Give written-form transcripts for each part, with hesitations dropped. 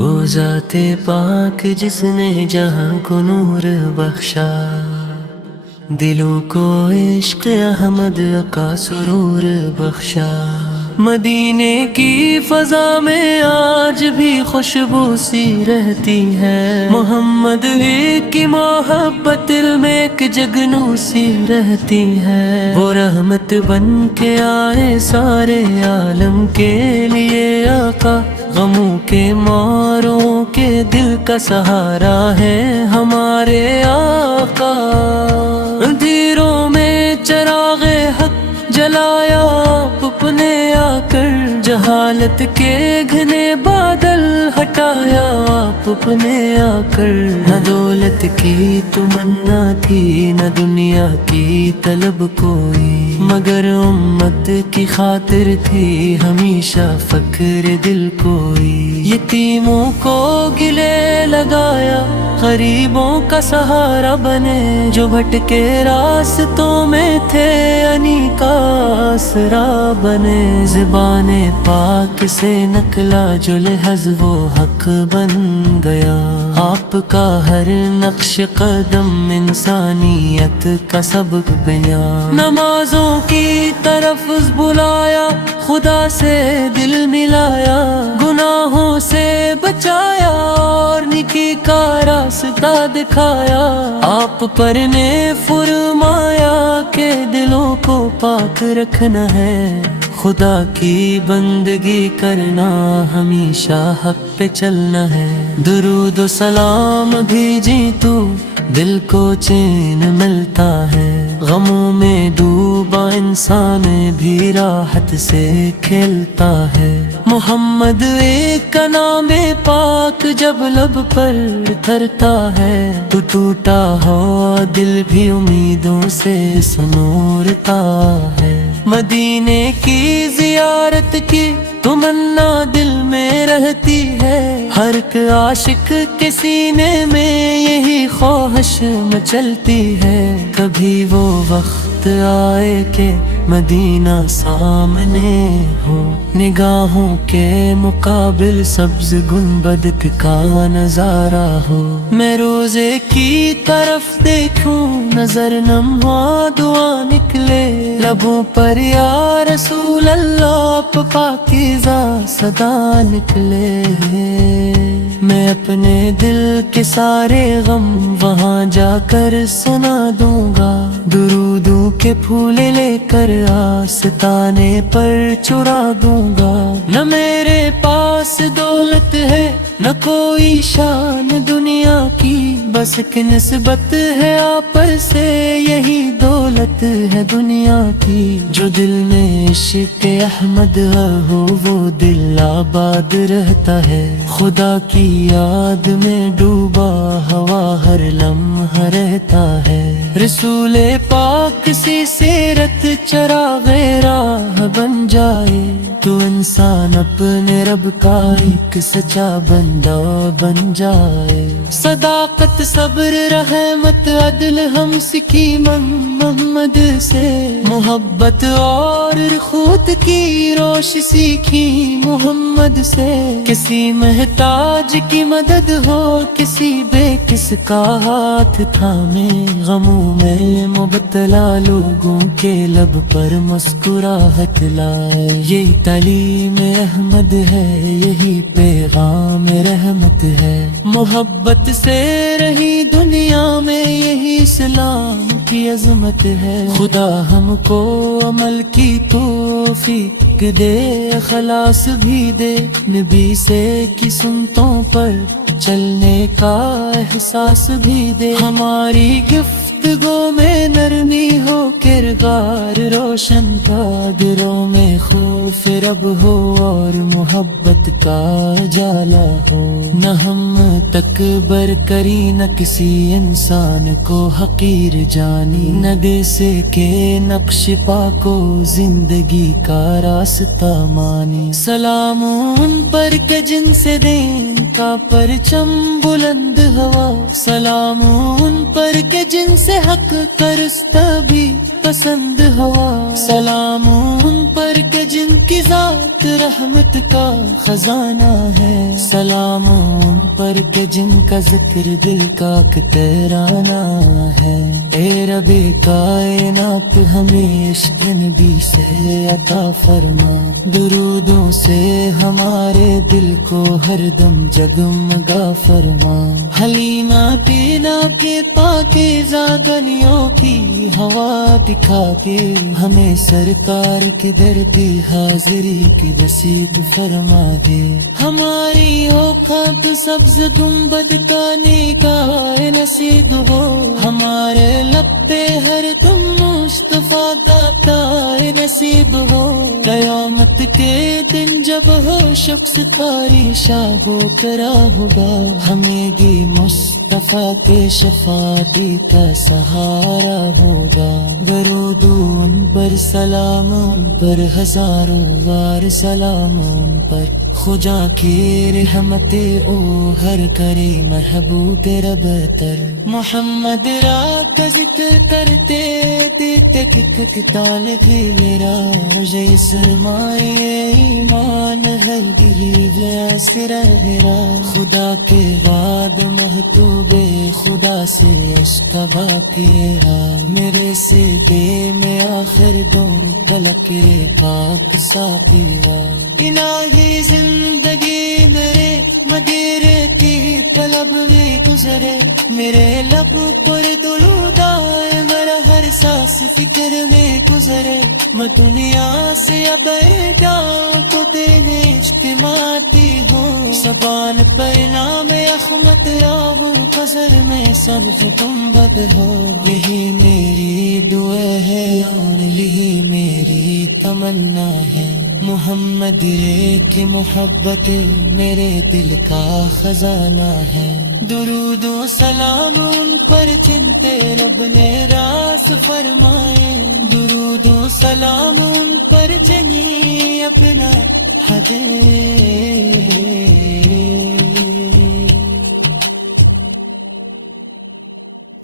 وہ ذات پاک جس نے جہاں کو نور بخشا، دلوں کو عشق احمد کا سرور بخشا۔ مدینے کی فضا میں آج بھی خوشبو سی رہتی ہے، محمد کی محبت دل میں ایک جگنو سی رہتی ہے۔ وہ رحمت بن کے آئے سارے عالم کے لیے آقا، غموں کے ماروں کے دل کا سہارا ہے ہمارے آقا۔ اندھیروں میں چراغ حق جلایا آپ اپنے آ کر، جہالت کے گھنے بادل ہٹایا آپ اپنے آ کر۔ نہ دولت کی تمنا تھی نہ دنیا کی طلب کوئی، مگر امت کی خاطر تھی ہمیشہ فخر دل کوئی۔ یتیموں کو گلے لگایا، غریبوں کا سہارا بنے، جو بھٹکے راستوں میں تھے انہی کا آسرا بنے۔ زبان پاک سے نکلا جو لحظ وہ حق بن گیا، آپ کا ہر نقش قدم انسانیت کا سبق بیان۔ نمازوں کی طرف بلایا، خدا سے دل ملایا، گناہوں سے بچایا اور نیکی کا راستہ دکھایا۔ آپ پر نے فرمایا کہ دلوں کو پاک رکھنا ہے، خدا کی بندگی کرنا، ہمیشہ حق پہ چلنا ہے۔ درود و سلام بھیجی تو دل کو چین ملتا ہے، غموں میں ڈوبا انسان بھی راحت سے کھیلتا ہے۔ محمد ایک کا نام پاک جب لب پر اترتا ہے، تو ٹوٹا ہوا دل بھی امیدوں سے سنورتا ہے۔ مدینے کی زیارت کی تمنا دل میں رہتی ہے، ہر ایک عاشق کے سینے میں یہی خواہش مچلتی ہے۔ کبھی وہ وقت آئے کہ مدینہ سامنے ہو، نگاہوں کے مقابل سبز گنبد کا نظارہ ہو، میں روزے کی طرف دیکھوں نظر نم ہوا دعا نکلے، لبوں پر یا رسول اللہ پاکیزہ صدا نکلے۔ میں اپنے دل کے سارے غم وہاں جا کر سنا دوں گا، درودوں کے پھول لے کر آستانے پر چڑھا دوں گا۔ نہ میرے پاس دولت ہے نہ کوئی شان دنیا کی، بس ایک نسبت ہے آپ سے یہی دولت ہے دنیا کی۔ جو دل میں عشق احمد ہو وہ دل آباد رہتا ہے، خدا کی یاد میں ڈوبا ہوا ہر لمحہ رہتا ہے۔ رسول پاک سی سیرت چراغ راہ بن جائے، تو انسان اپنے رب کا ایک سچا بندہ بن جائے۔ صداقت صبر رحمت عدل ہم سیکھی محمد سے، محبت اور خود کی روش سیکھی محمد سے۔ کسی محتاج کی مدد ہو کسی بے کس کا ہاتھ تھامے، غموں میں مبتلا لوگوں کے لب پر مسکراہٹ لائے۔ یہی تعلیم احمد ہے یہی پیغام رحمت ہے، محبت سے رہی دنیا میں یہی اسلام کی عظمت ہے۔ خدا ہم کو عمل کی توفیق دے، اخلاص بھی دے، نبی سے کی سنتوں پر چلنے کا احساس بھی دے۔ ہماری گفتگو میں نرمی ہو، کردار روشن کا دلوں میں خوف رب ہو اور محبت کا جالا ہو۔ نہ ہم تکبر کری نہ کسی انسان کو حقیر جانی، نہ دیسے کے نقش پا کو زندگی کا راستہ مانی۔ سلام ان پر کہ جن سے دین کا پرچم بلند ہوا، سلام ان پر کہ جن سے حق کا رستہ بھی پسند ہوا، سلام ان پر کہ جن کی ذات رحمت کا خزانہ ہے، سلام ان پر کہ جن کا ذکر دل کا ترانہ ہے۔ اے رب کائنات ہمیں عشق نبی سے عطا فرما، درودوں سے ہمارے دل کو ہر دم جگمگا فرما، حلیمہ پینا کے پاکیزہ گلیوں کی ہوا دکھا کے ہمیں سرکار کی دردی حاضری کی رسید فرما دے، ہماری اوقات سبز گنبد کا نگاہ نصیب ہو، ہمارے لب پہ ہر دم مصطفیٰ کا تار نصیب ہو، قیامت کے دن جب ہو شخص تاری شاگو کرا ہوگا، ہمیں بھی مصطفیٰ کے شفاعتی کا سہارا ہوگا، درود ان پر سلام ان پر ہزاروں بار سلام ان پر، خدا کی رحمت او ہر کرے محبوب رب تر، محمد را کا ذکر کرتے دیکھتے کتال بھی میرا، مجھے سرمائے ایمان ہے سر میرا، خدا کے بعد محبوب خدا سے عشق باقی رہا، میرے سیدے میں آخر دوں تلک رے پاک ساتھی رہا، الہی زندگی میرے مدیرے کی طلب میں گزرے، میرے لب پر درود آئے، میرا ہر سانس فکر میں گزرے، میں دنیا سے اب جاؤں تو تیرے عشق ماتی ہوں، زبان پر نام احمد آؤ فضر میں سبز گنبد ہو، یہی میری دعا ہے اور یہی میری تمنا ہے، محمد رے کی محبت میرے دل کا خزانہ ہے، درود و سلام ان پر جن پہ رب نے راز فرمائے، درود و سلام ان پر جنہیں اپنا حد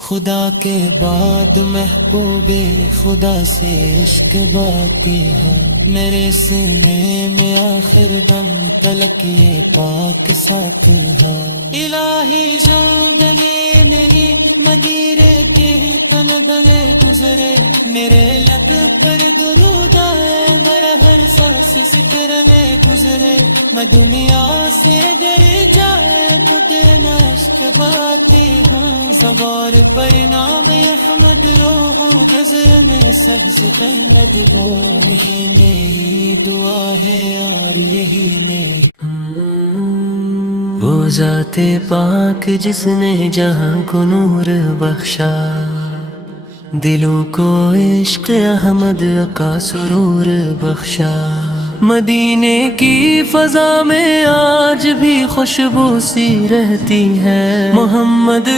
خدا کے بعد محبوب خدا سے عشق باتی ہے، میرے سینے میں آخر دم تلک یہ پاک ساتھ ہے، الہی زندگی میری مدیرے کے طلب میں گزرے، میرے لب پر درود آئے، میرا ہر سانس ذکر میں گزرے، میں دنیا سے ڈر جائے تو دینا عشق باتی ہوں، زبار پر نام احمد لوگوں گزر میں سبز قیمت گو، یہی میری دعا ہے اور یہی میری وہ ذات پاک جس نے جہاں کو نور بخشا، دلوں کو عشق احمد کا سرور بخشا، مدینے کی فضا میں آج بھی خوشبو سی رہتی ہے، محمد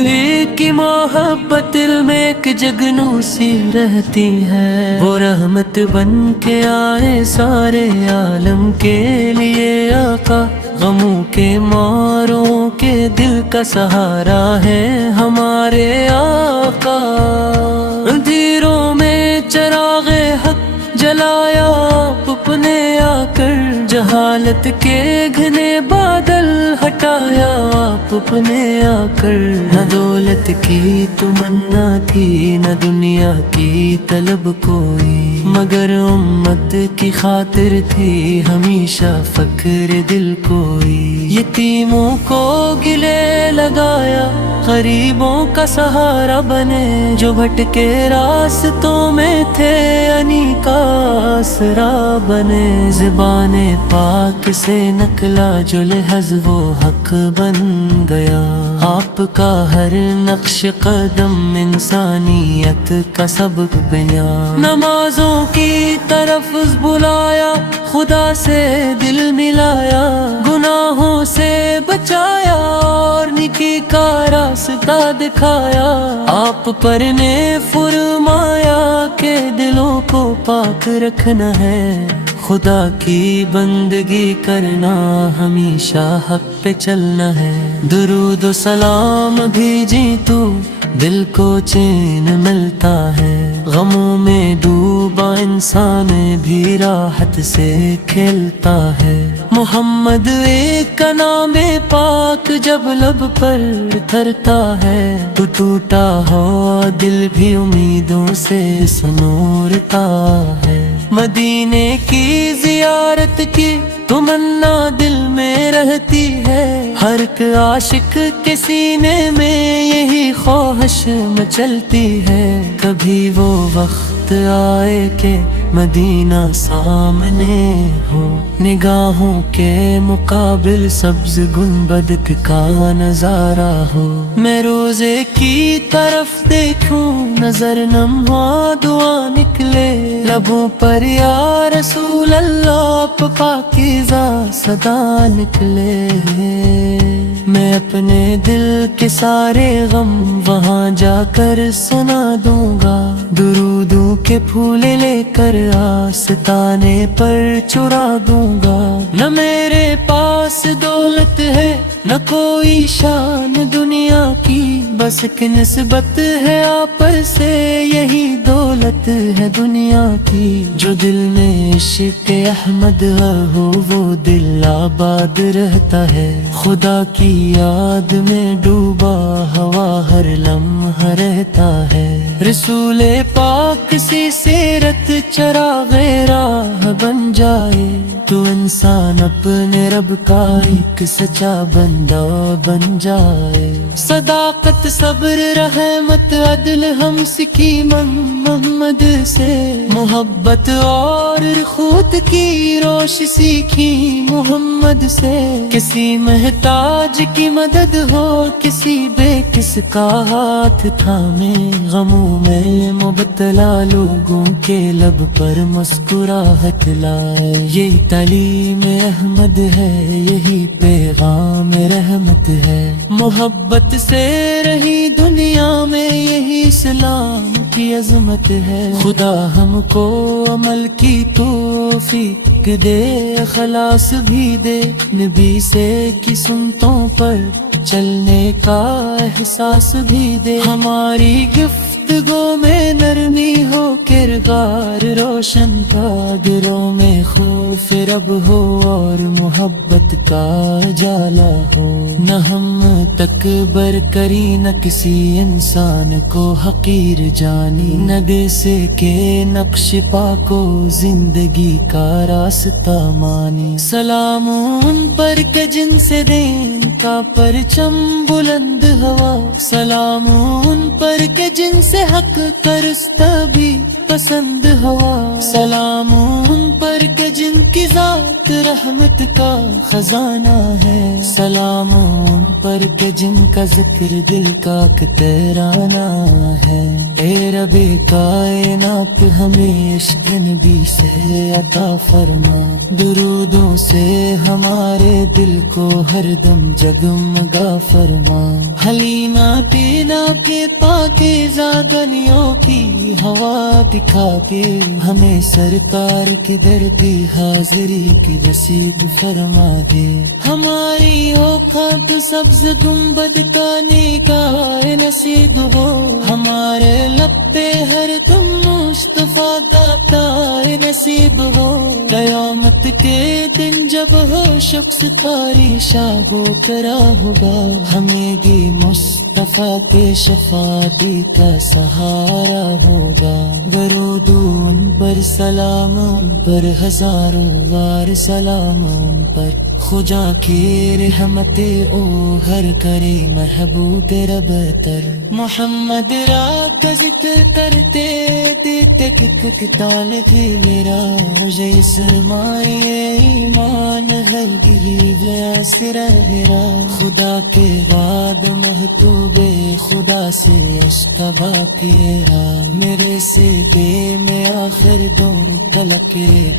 کی محبت دل میں ایک جگنو سی رہتی ہے، وہ رحمت بن کے آئے سارے عالم کے لیے آقا، غموں کے ماروں کے دل کا سہارا ہے ہمارے آقا، اندھیروں میں چراغ حق جلایا آپ اپنے آ کر، جہالت کے گھنے بادل ہٹایا آپ اپنے آ کر، نہ دولت کی تمنا تھی نہ دنیا کی طلب کوئی، مگر امت کی خاطر تھی ہمیشہ فخر دل کوئی، یتیموں کو گلے لگایا غریبوں کا سہارا بنے، جو بھٹکے راستوں میں تھے انی کا آسرا بنے، زبان پاک سے نکلا جو لحظ وہ حق بن گیا، آپ کا ہر نقش قدم انسانیت کا سبق بیان، نمازوں کی طرف بلایا خدا سے دل ملایا، گناہوں سے بچایا اور نیکی کا راستہ دکھایا، آپ پر نے فرمایا کہ دلوں کو پاک رکھنا ہے، خدا کی بندگی کرنا ہمیشہ حق پہ چلنا ہے، درود و سلام بھیجی تو دل کو چین ملتا ہے، غموں میں ڈوبا انسان بھی راحت سے کھیلتا ہے۔ محمد ایک کا نام پاک جب لب پر اترتا ہے، تو ٹوٹا ہوا دل بھی امیدوں سے سنورتا ہے۔ مدینے کی زیارت کی تمنا دل میں رہتی ہے، ہر ایک عاشق کے سینے میں یہی خواہش مچلتی ہے۔ کبھی وہ وقت آئے کہ مدینہ سامنے ہو، نگاہوں کے مقابل سبز گنبد کا نظارہ ہو، میں روزے کی طرف دیکھوں نظر نم ہوا دعا نکلے، لبوں پر یا رسول اللہ پاکیزہ صدا نکلے۔ میں اپنے دل کے سارے غم وہاں جا کر سنا دوں گا، درودوں کے پھول لے کر آستانے پر چرا دوں گا۔ نہ میرے پاس دولت ہے نہ کوئی شان دنیا کی، بس ایک نسبت ہے آپ سے یہی دولت ہے دنیا کی۔ جو دل میں عشق احمد ہو وہ دل آباد رہتا ہے، خدا کی یاد میں ڈوبا ہوا ہر لمحہ رہتا ہے۔ رسول پاک سی سیرت چراغ راہ بن جائے، تو انسان اپنے رب کا ایک سچا بندہ بن جائے۔ صداقت صبر رحمت عدل ہم سیکھی محمد سے، محبت اور خود کی روش سیکھی محمد سے۔ کسی محتاج کی مدد ہو کسی بے کس کا ہاتھ تھامے، غموں میں مبتلا لوگوں کے لب پر مسکراہٹ لائے۔ یہی تعلیم احمد ہے، یہی پیغام رحمت ہے، محبت سے رہی دنیا میں یہی اسلام کی عظمت ہے۔ خدا ہم کو عمل کی توفیق دے، اخلاص بھی دے، نبی سے کی سنتوں پر چلنے کا احساس بھی دے۔ ہماری گفتگو میں نرمی ہو، کردار روشن تھا، دلوں میں خوف رب ہو اور محبت کا جالا ہو۔ نہ ہم تکبر کری نہ کسی انسان کو حقیر جانی، نہ دیسے کے نقش پا کو زندگی کا راستہ مانی۔ سلام ان پر کہ جن سے دین کا پرچم بلند ہوا، سلام ان پر کہ جن سے حق کا رستہ بھی پسند ہوا، سلام ان پر کہ جن کی ذات رحمت کا خزانہ ہے، سلام ان پر کہ جن کا ذکر دل کا ترانہ ہے۔ اے رب کائنات ہمیں عشق نبی سے عطا فرما، درودوں سے ہمارے دل کو ہر دم جگمگا فرما۔ حلیمہ تینا کے پاکیزہ گلیوں کی ہوا دکھا کے، ہمیں سرکار کی دردی حاضری کی رسید فرما دے۔ ہماری اوقات سبز گنبد کا نگاہ نصیب ہو، ہمارے لب پہ ہر دم مصطفیٰ کا پیار نصیب ہو۔ قیامت کے دن جب ہو شخص تاری شاگو کرا ہوگا، ہمیں بھی مصطفیٰ کے شفاعتی کا سہارا ہوگا۔ درود ان پر سلام ان پر ہزاروں بار سلام ان پر، خدا کی رحمت او ہر کرے محبوب رب تر۔ محمد را کا ذکر کرتے دیتے کتال تھی میرا، مجھے سرمایہ ایمان ہے گلی ویسے رہا، خدا کے بعد محبوب خدا سے اشتبا کیا، میرے سے بے میں آخر دو تلک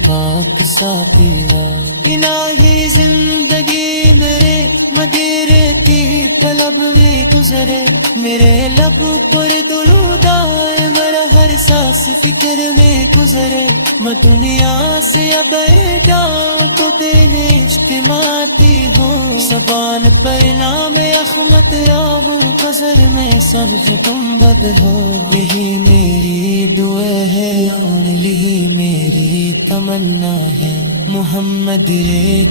پاک سا تیرا۔ الہی زندگی میرے مدیرے کی طلب میں گزرے، میرے لب پر درود آئے، میرا ہر سانس فکر میں گزرے، میں دنیا سے اب جاؤں تو دینے عشق ماتی ہوں، زبان پر نام احمد آہوں کا نظر میں سبز گنبد ہو، یہی میری دعا ہے اور یہی میری تمنا ہے۔ محمد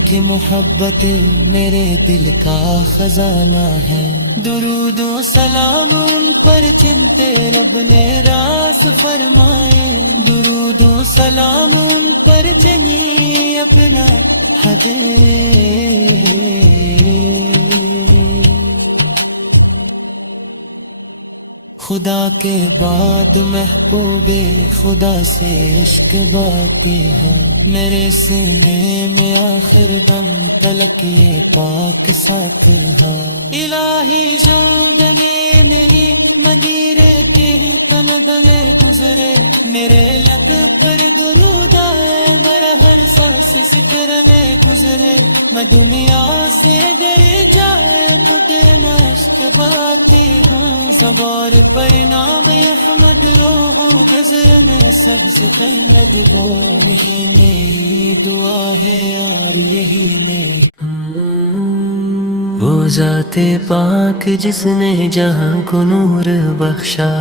کی محبت میرے دل کا خزانہ ہے، درود و سلام ان پر جن پہ رب نے راز فرمائے، درود و سلام ان پر جنہیں اپنا حج۔ خدا کے بعد محبوب خدا سے عشق باقی ہے، میرے سینے میں آخر دم تلک یہ پاک ساتھ ہے۔ الہی زندگی میری مدیرے کے قدمے گزرے، میرے لب پر درود آئے، میرا ہر سانس ذکر میں گزرے، میں دنیا سے ڈر جائے تو بے عشق باتی ہوں، زبار پر نام احمد ہو، گزر میں سبز قیمت ہو، یہی میری دعا ہے اور یہی میری۔ وہ ذات پاک جس نے جہاں کو نور بخشا،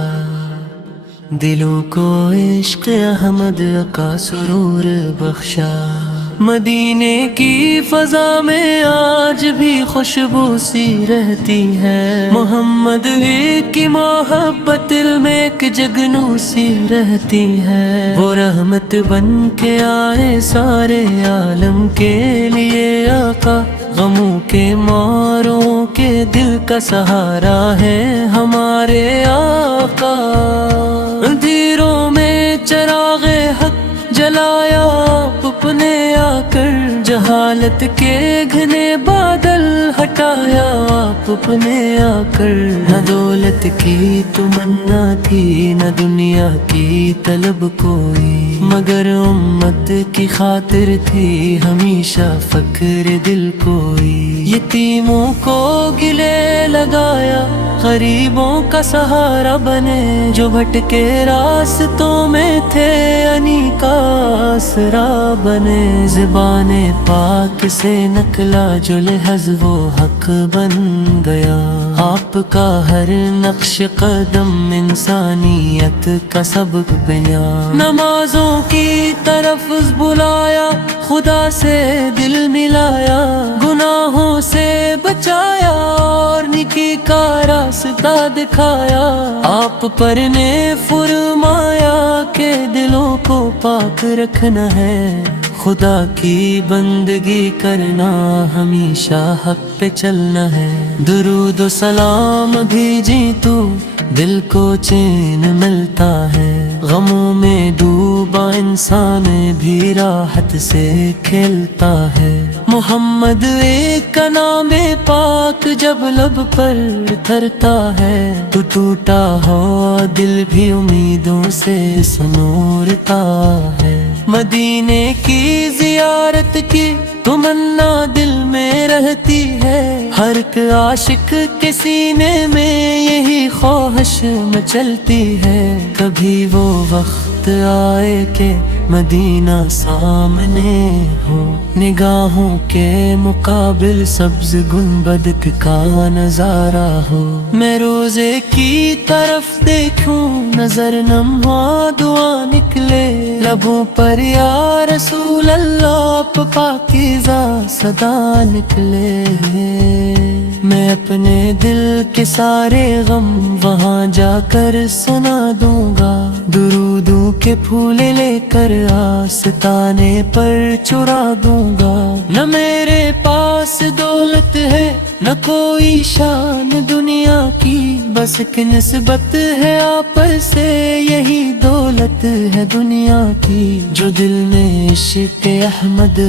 دلوں کو عشق احمد کا سرور بخشا، مدینے کی فضا میں آج بھی خوشبو سی رہتی ہے، محمد کی محبت دل میں ایک جگنو سی رہتی ہے، وہ رحمت بن کے آئے سارے عالم کے لیے آقا، غموں کے ماروں کے دل کا سہارا ہے ہمارے آقا، اندھیروں میں چراغ حق جلایا آپ نے آ کر، جہالت کے گھنے بادل ہٹایا آپ نے آ کر، نہ دولت کی تمنا تھی نہ دنیا کی طلب کوئی، مگر امت کی خاطر تھی ہمیشہ فکر دل کوئی، یتیموں کو گلے لگایا غریبوں کا سہارا بنے، جو بھٹکے راستوں میں تھے انہی کا آسرا بنے، زبان پاک سے نکلا جو لحظ وہ حق بن گیا، آپ کا ہر نقش قدم انسانیت کا سبق بیان، نمازوں کی طرف بلایا خدا سے دل ملایا، گناہوں سے بچایا اور نیکی کا راستہ دکھایا، آپ پر نے فرمایا کہ دلوں کو پاک رکھنا ہے، خدا کی بندگی کرنا ہمیشہ حق پہ چلنا ہے، درود و سلام بھیجی تو دل کو چین ملتا ہے، غموں میں ڈوبا انسان بھی راحت سے کھیلتا ہے، محمد ایک کا نام پاک جب لب پر اترتا ہے، تو ٹوٹا ہوا دل بھی امیدوں سے سنورتا ہے، مدینے کی زیارت کی تمنا دل میں رہتی ہے، ہر ایک عاشق کے سینے میں یہی خواہش مچلتی ہے، کبھی وہ وقت آئے کہ مدینہ سامنے ہو، نگاہوں کے مقابل سبز گنبد کا نظارہ ہو، میں روزے کی طرف دیکھوں نظر نم ہوا دعا نکلے، لبوں پر یا رسول اللہ پاکیزہ صدا نکلے، میں اپنے دل کے سارے غم وہاں جا کر سنا دوں گا، درودوں کے پھول لے کر آستانے پر چرا دوں گا، نہ میرے پاس دولت ہے نہ کوئی شان دنیا کی، بس ایک نسبت ہے آپ سے یہی دولت ہے دنیا کی، جو دل میں عشق احمد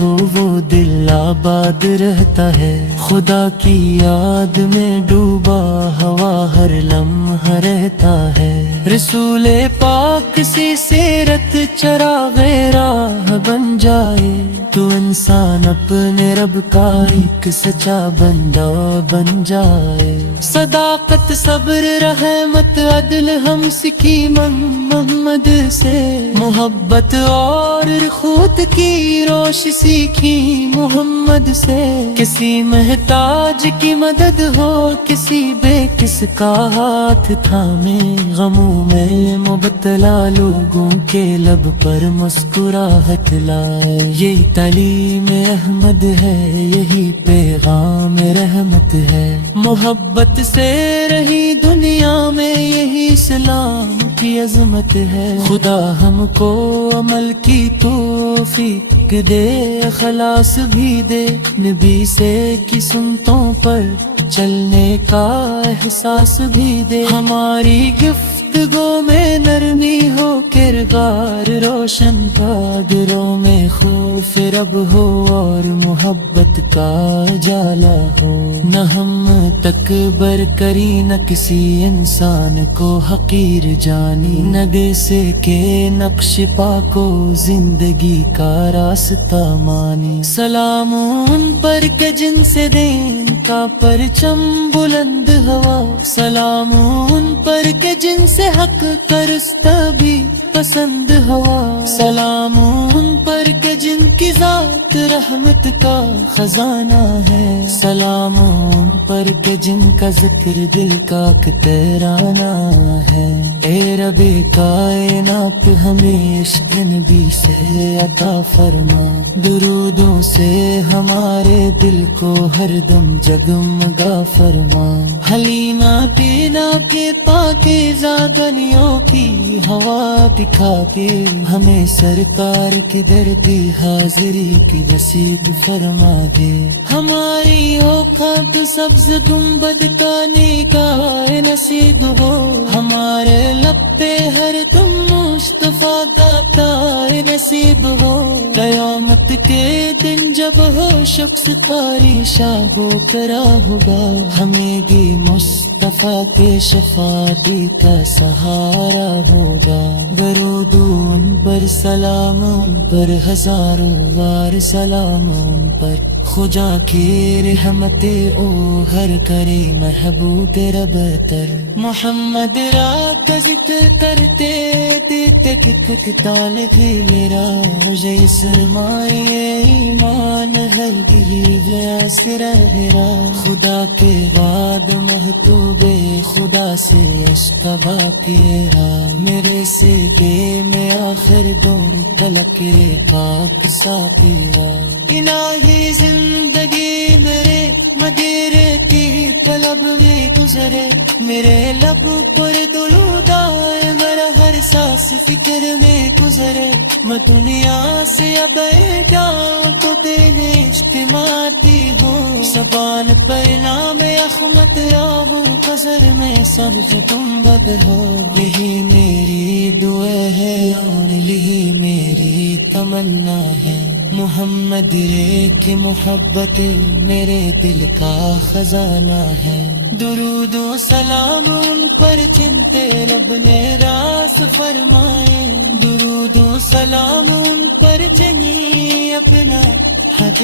ہو وہ دل آباد رہتا ہے، خدا کی یاد میں ڈوبا ہوا ہر لمحہ رہتا ہے، رسول پاک سی سیرت چراغ راہ بن جائے، تو انسان اپنے رب کا ایک سچا بندہ بن جائے۔ صداقت، صبر، رحمت، عدل ہم سیکھی محمد سے، محبت اور خود کی روش سیکھی محمد سے۔ کسی محتاج کی مدد ہو، کسی بے کس کا ہاتھ تھامے، غموں میں مبتلا لوگوں کے لب پر مسکراہٹ لائے۔ یہی تعلیم احمد ہے، یہی پیغام رحمت ہے، محبت سے رہی دنیا میں یہی اسلام کی عظمت ہے۔ خدا ہم کو عمل کی توفیق دے، اخلاص بھی دے، نبی سے کی سنتوں پر چلنے کا احساس بھی دے۔ ہماری گفتگو میں نرمی ہو، کردار روشن قادروں میں خوف رب ہو، اور محبت کا جالا ہو۔ نہ ہم تکبر کری، نہ کسی انسان کو حقیر جانی، نہ سے کے نقش پا کو زندگی کا راستہ مانی۔ سلام ان پر کہ جن سے دین کا پرچم بلند ہوا، سلام ان پر کہ جن سے حق کا رستہ بھی پسند ہوا، سلام ان پر کہ جن کی ذات رحمت کا خزانہ ہے، سلام ان پر کہ جن کا ذکر دل کا ترانہ ہے۔ اے رب کائنات ہمیں عشق نبی سے عطا فرما، درودوں سے ہمارے دل کو ہر دم جگمگا فرما۔ حلیمہ پینا کے پاکیزہ گلیوں کی ہوا دکھا کے، ہمیں سرکار کی دردی حاضری کی رسید فرما دے۔ ہماری اوقات سبز گنبد کا نگاہ نصیب ہو، ہمارے لب پہ ہر دم مصطفیٰ کا پیار نصیب ہو۔ قیامت کے دن جب ہو شخص کاری شاہو کرا ہوگا، ہمیں بھی مصطفیٰ کے شفاعتی کا سہارا ہوگا۔ درود ان پر، سلام ان پر، ہزاروں بار سلام ان پر۔ خدا کی رحمت او ہر کرے محبوب رب تر، محمد را کا ذکر کرتے دیتے کتال بھی میرا، مجھے سرمایہ ایمان ہر گریب اسر میرا۔ خدا کے بعد محبوب خدا سے عشق باقی رہا، میرے سیدے میں آخر دو تلک رے پاک ساتھیا۔ الہی زندگی میرے مدیرے کی طلب میں گزرے، میرے لب پر درود آئے، میرا ہر سانس فکر میں گزرے۔ میں دنیا سے اب جاؤں تو تیرے عشق ماتی ہوں، زبان پر نام احمد آؤں، قصر میں سبز گنبد ہو۔ یہی میری دعا ہے اور یہی میری تمنا ہے، محمد رے کی محبت میرے دل کا خزانہ ہے۔ درود و سلام ان پر جن پہ رب نے راست فرمائے، درود و سلام ان پر جنہیں اپنا حد